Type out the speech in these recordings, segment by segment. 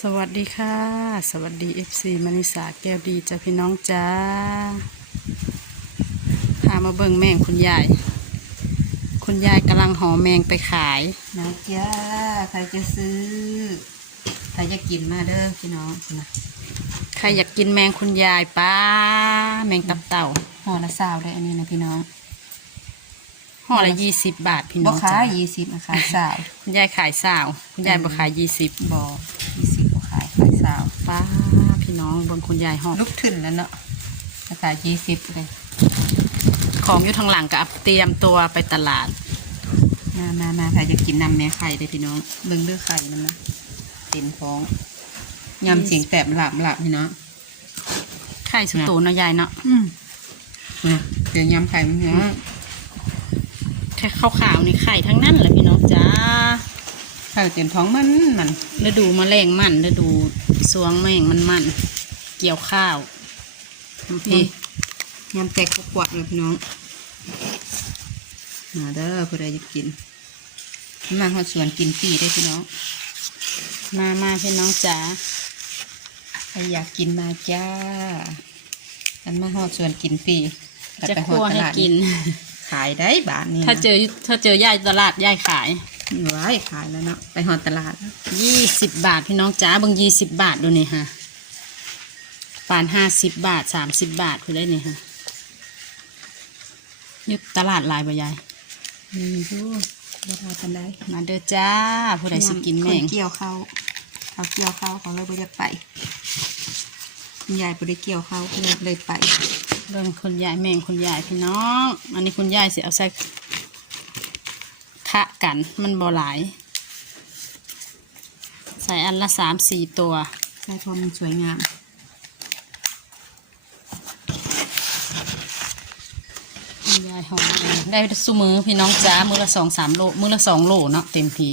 สวัสดีค่ะ สวัสดี FC มณิสาแก้วดีจ้าพี่น้องจ้าพามาเบิ่งแมงคุณยาย คุณยายกำลังห่อแมงไปขายนะจ้าใครจะซื้อ ใครจะกินมาเด้อพี่น้องนะใครอยากกินแมงคุณยายป้า แมงตับเต่าห่อละสาวได้อันนี้นะพี่น้องห่อละยี่สิบบาทพี่น้บ่องขาจ้ายยี่สิบนะคะสาว คุณยายขายสาว คุณยายบ่ขายยี่สิบบ่ยี่สิบบ่ขายขายสาว ป้า พี่น้องเบิ่งคุณยายห่อลุกถึนแล้วเนาะราคายี่สิบเลย ของอยู่ทางหลังก็เอาเตรียมตัวไปตลาด มามามาใครจะกินน้ำแม่ไข่ได้อพี่น้องเบิ่งเลือไข่มันนะเต็มท้องยำเสียงแตบหลับหลับพี่น้องไข่สุดโตเนาะยายเนาะอืมนะเดี๋ยวยำไข่มันเนาะแค่ขาวๆนี่ไข่ทั้งนั้นแหละพี่น้องจ้าไข่เต็มท้องมันมันฤดูมะแรงมันฤดู สวงแมงมันมัน เกี่ยวข้าวพี่ยำแตกกวดเลยพี่น้องมาเด้อเพื่อใดจะกินมาเขาสวนกินฟรีได้อพี่น้อง มามาพี่น้องจ๋าใครอยากกินมาจ้าอันมาหอดสวนกินฟรีแล้วจะไปฮคั่อวดตให้ลาดกิน ขายได้บาทนี่นะถ้าเจอถ้าเจอยายตลาดยายขาย ไว้ขายแล้วเนาะไปหอดตลาดแล้วยี่สิบบาทพี่น้องจ๋าเบางยี่สิบบาทดูนี่ฮะปานห้าสิบบาทสามสิบบาทคือได้นี่ฮะอยุตลาดหลายบ่ยายมีดูราคากันได้มาเด้อจ้าผู้ใดสิกินแมงคนเกี่ยวเขาเขาเกี่ยวเขาเขาเลยบ่อยากไปคุณยายบ่ได้เกี่ยวเขาก็เลยเลยไปเรื่องคุณยายแมงคุณยายพี่น้อง อันนี้คุณยายสิเอาใส่ คะกันมันบ่หลาย ใส่อันละสามสี่ตัวใส่พอมันสวยงามคุณยายหอมได้สุมือพี่น้องจ้ามือละสองสามโลมือละสองโลเนาะเต็มที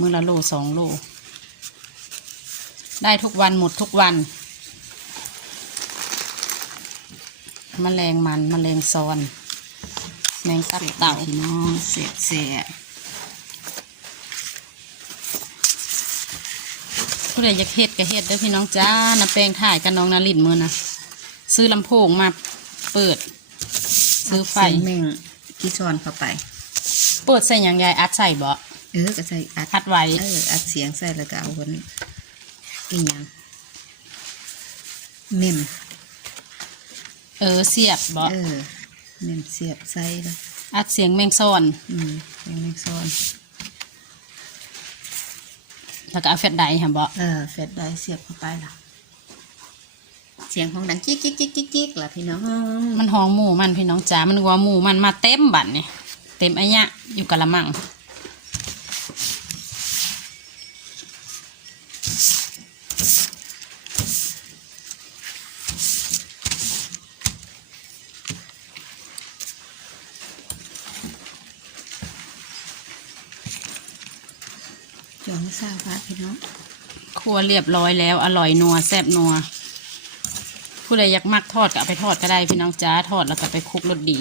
มือละโลสองโล ได้ทุกวันหมดทุกวันมแมลงมันมแมลงซอน แมงตับเต่าพี่น้องเสียเสียผู้ใดอยากเฮ็ดก็เฮ็ดเด้อพี่น้องจ้านะแปลงถ่ายกับน้องนารินมือนะซื้อลำโพงมาเปิด ซื้อไฟเสียงแม่งกี่ช้อนเข้าไป เปิดใส่หยังยายอัดใส่บ่เออก็ใส่อัดอัดไว้เอออัดเสียงใส่แล้วก็เอาคนอีกอย่างเมมเออเสียบบ่เออ เมมเสียบใส่แล้วอัดเสียงแมงซอนอืมยังไม่ซ้อนแล้วก็เอาแฟลชไดร์ค่ะบ่เออแฟดได้เสียบเข้าไปล่ะ เสียงของดังจิ๊กจิ๊กจิ๊กจิ๊กจิ๊กล่ะพี่น้อง มันห้องหมูมันพี่น้องจ๋า มันว่าหมูมันมาเต็มบัดนี่เต็มอันเนี้ยอยู่กะละมัง องทราบว่าพี่น้องครัวเรียบร้อยแล้ว อร่อยนัวแซ่บนัว ผู้ใดอยากมักทอดก็เอาไปทอดก็ได้พี่น้องจ้าทอดแล้วก็ไปคลุกรสดี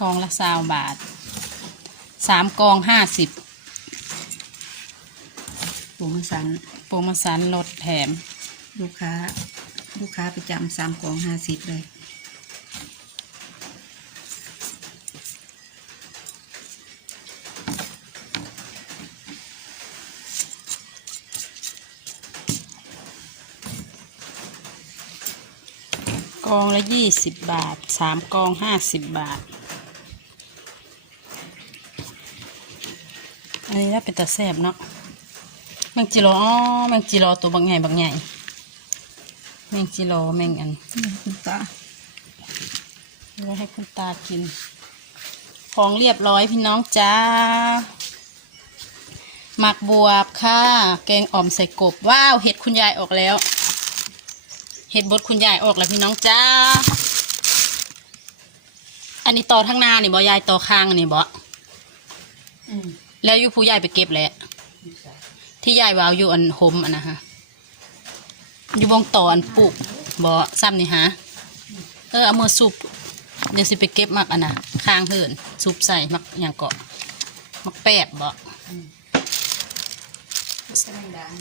กองละสาวบาทสามกองห้าสิบโปรโมชั่นโปรโมชั่นลดแถม ลูกค้า ลูกค้าประจำสามกล่องห้าสิบเลย กองละยี่สิบบาทสามกองห้าสิบบาท อันนี้น่าเป็นตาแซบเนาะแมงจิร่อ๋อแมงจิร่ตัวบางใหญ่บางใหญ่ แมงจิโร่แมงอันคุณตาไว้ให้คุณตากิน ของเรียบร้อยพี่น้องจ้า หมักบวบค่ะ แกงอ่อมใส่กบ ว้าว เห็ดคุณยายออกแล้ว เห็ดบดคุณยายออกแล้วพี่น้องจ้า อันนี้ต่อทั้งหน้านี่บ่ยายต่อข้างนี่บ่อืมแล้วอยู่ผู้ยายไปเก็บแหละ ที่ยายวาวอยู่อันโฮมอันนะฮะ อยู่วงต่อนปลูกบ่ซ้ำนี่ฮะเออเอามือซุปเดี๋ยวสิไปเก็บมักอันน่ะข้างเหินซุปใส่มักอย่างเกาะมักแปบบ่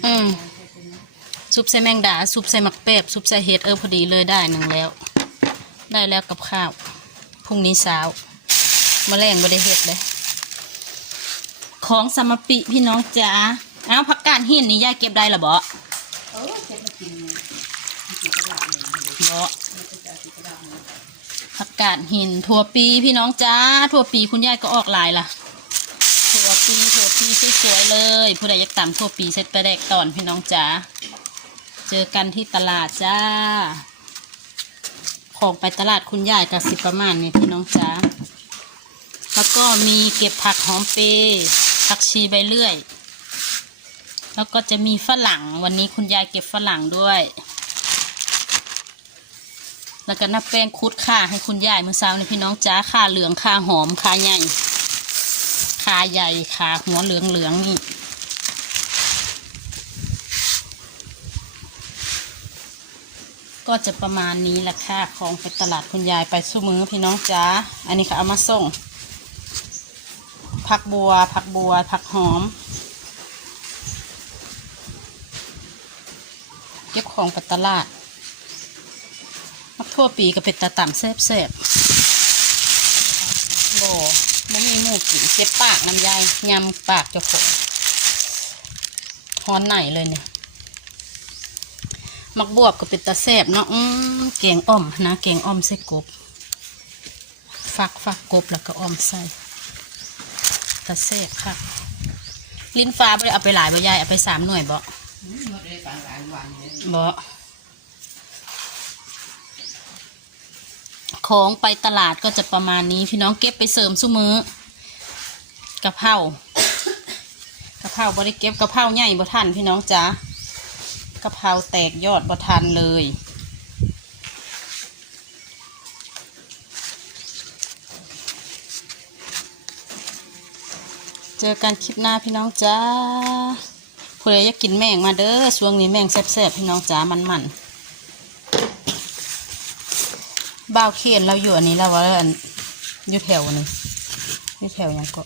อืมซุปใส่แมงดาซุปใส่มักแปบซุปใส่เห็ดเออพอดีเลยได้หนึ่งแล้ว ได้แล้วกับข้าวพรุ่งนี้เช้ามาแรงบ่ได้เห็ดเลยของสมปิพี่น้องจ๋าเอาผักกาดหินนี่ยายเก็บได้หรอบ่ เออเก็บมากินเลย บ่ผั กาดหินถั่วปีพี่น้องจ้าถั่วปีคุณยายก็ออกหลายล่ะถั่วปีถั่วปีสวยๆเลย ผู้ใดอยากตำถั่วปีเซ็ตไปแรกตอนพี่น้องจ๋าเจอกันที่ตลาดจ้า ของไปตลาดคุณยายกับสิประมาณนี้พี่น้องจ๋าแล้วก็มีเก็บผักหอมเปย์ผักชีใบเลื่อย แล้วก็จะมีฝรั่งวันนี้คุณยายเก็บฝรั่งด้วย แล้วก็นับแป้งคุดข่าให้คุณยายเมื่อเช้านี่พี่น้องจ้าข่าเหลืองข่าหอมข่าใหญ่ข่าใหญ่ข่าหัวเหลืองเหลืองนี่ก็จะประมาณนี้แหละค่ะของไปตลาดคุณยายไปสู้มือพี่น้องจ้าอันนี้ค่ะเอามาส่งผักบัวผักบัวผักหอม เก็บของไปตลาด ทั่วปีก็เป็นตาต่ำแซ่บแซ่บๆโบมันมีหมูกินเจ็บปากน้ำยายยำปากเจ้าของฮ้อนไหนเลยเนี่ย มักบวบก็เป็นตาแซ่บเนาะอืมแกงอ่อมนะแกงอ่อมใส่กบ ฟักฟักกบแล้วก็อ่อมใส่ตาแซ่บค่ะ ลิ้นฟ้าบ่ไปเอาไปหลายบ่ยายเอาไปสามหน่วยบ่หมดเลยปลาหลายวันเลยบ่ ของไปตลาดก็จะประมาณนี้ พี่น้องเก็บไปเสริมซุมือกะเพรากะเพราบ่ได้เก็บกะเพราใหญ่บ่ทันพี่น้องจ๋ากะเพราแตกยอดบ่ทันเลยเจอกันคลิปหน้าพี่น้องจ้าผู้ใดอยากกินแมงมาเด้อช่วงนี้แมงแซ่บๆพี่น้องจ้ามันๆ บ้าวเขียนเราอยู่อันนี้แล้วว่าอันอยู่แถวนี้อยู่แถวหยังก็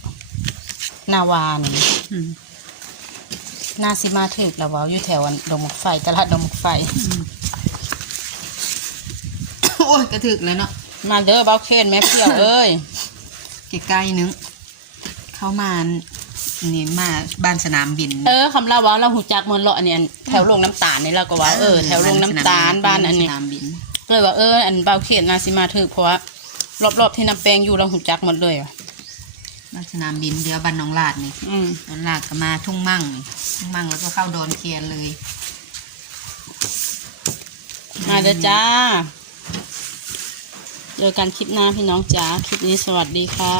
นาวานี่อืมนาซิมาถึกแล้วว่าอยู่แถวอันดงหมกไฟตลาดดงหมกไฟโอ้ยกระถึกเลยเนาะมาเด้อบ้าวเขียนแม่เปรี้ยวเอ้ยใกล้ๆนึงเข้ามานี่มาบ้านสนามบิน เออคำเล่าว่าเราหูจักเมือนเลาะอันนี้อันแถวลงน้ำตาลนี่เราก็ว่าเออแถวลงน้ำตาลบ้านอันนี้สนามบินก็ เลยว่าเอออันเบาเขียนนาซิมาถึกเพราะว่ารอบๆที่น้ำแปลงอยู่เราหูจักหมดเลยว่ะบ้านสนามบินเดือบ้านหนองลาดนี่อืมดอนลาดก็มาทุ่งมั่งนี่ทุ่งมั่งแล้วก็เข้าดอนเคียนเลย มาเด้อจ้าเจอกันคลิปหน้าพี่น้องจ้าคลิปนี้สวัสดีค่ะ